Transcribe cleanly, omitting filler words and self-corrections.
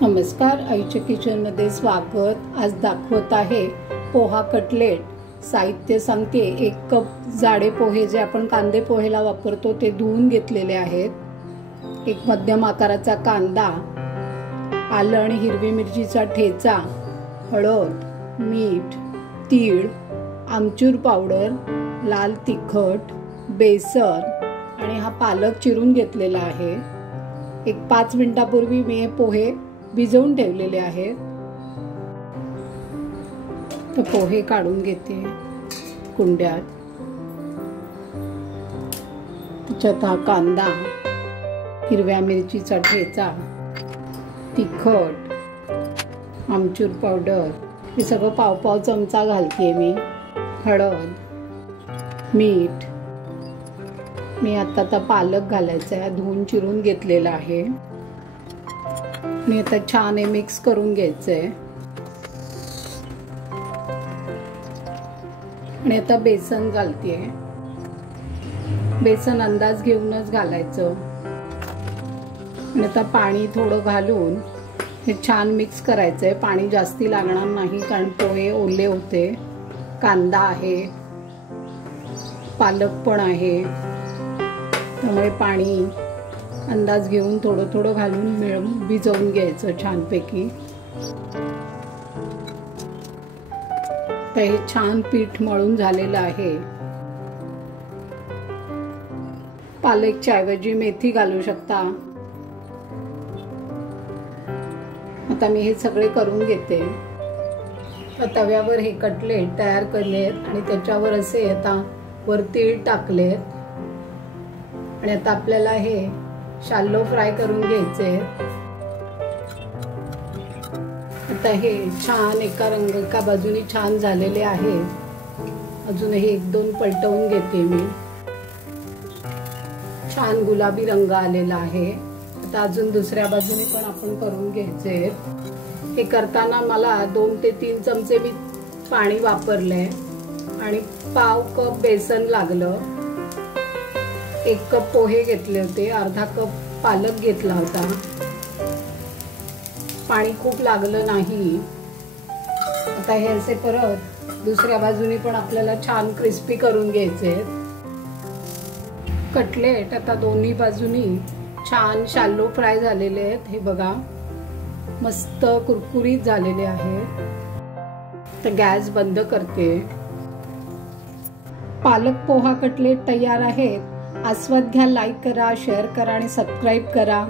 नमस्कार, आईच्या किचनमध्ये स्वागत। आज दाखवत आहे पोहा कटलेट। साहित्य सांगते, 1 कप जाडे पोहे जे आपण कांदे पोहेला वापरतो ते धुवून घेतलेले आहेत। 1 मध्यम आकाराचा कांदा, आलं आणि हिरवी मिरचीचा ठेचा, हळद, मीठ, तीळ, आमचूर पावडर, लाल तिखट, बेसन आणि हा पालक चिरून घेतलेला आहे। 5 मिनिटापूर्वी मी हे पोहे भिजवून ठेवलेले आहेत। तर पोहे काढून घेते कुंड्यात। त्याच्यात हा कांदा, हिरव्या मिरचीचा ठेचा, तिखट, आमचूर पावडर हे सगळं पाव चमचा घालते मी। हळद, मीठ, मी आता पालक घालायचा आहे, धुवून चिरून घेतलेला आहे। मी आता छान मिक्स करून घ्यायचंय आणि आता बेसन घालते। बेसन अंदाज घेऊनच घालायचं आणि आता पाणी थोडं घालून हे छान मिक्स करायचंय। पाणी जास्ती लागणार नाही कारण पोहे ओले होते, कांदा आहे, पालक पण आहे, त्यामुळे पाणी अंदाज घेऊन थोडं थोडं घालून भिजवून घ्यायचं छानपैकी। तर हे छान पीठ मळून झालेलं आहे। पालकच्या ऐवजी मेथी घालू शकता। आता मी हे सगळे करून घेते। तव्यावर हे कटलेट तयार केलेत आणि त्याच्यावर असे आता वर तीळ टाकलेत आणि आता आपल्याला हे शॅलो फ्राय करून घ्यायचे। आता हे छान एका बाजूने छान झालेले आहे। अजून हे 1-2 पलटवून घेते मी। छान गुलाबी रंग आलेला आहे। आता अजून दुसऱ्या बाजूने पण आपण करून घ्यायचे। हे करताना मला 2 ते 3 चमचे मी पाणी पावले आणि पाव कप बेसन लागलं। 1 कप पोहे घेतले होते, अर्धा कप पालक घेतला होता। पाणी खूप लागलं नाही। आता हे असे परत दुसऱ्या बाजूने पण आपल्याला छान क्रिस्पी करून घ्यायचे। कटलेट आता दोन्ही बाजूनी छान शॅलो फ्राय झालेले आहेत। हे बघा, मस्त कुरकुरीत झालेले आहेत। तर गॅस बंद करते। पालक पोहा कटलेट तयार आहेत। आस्वाद घ्या, लाईक करा, शेअर करा आणि सबस्क्राईब करा।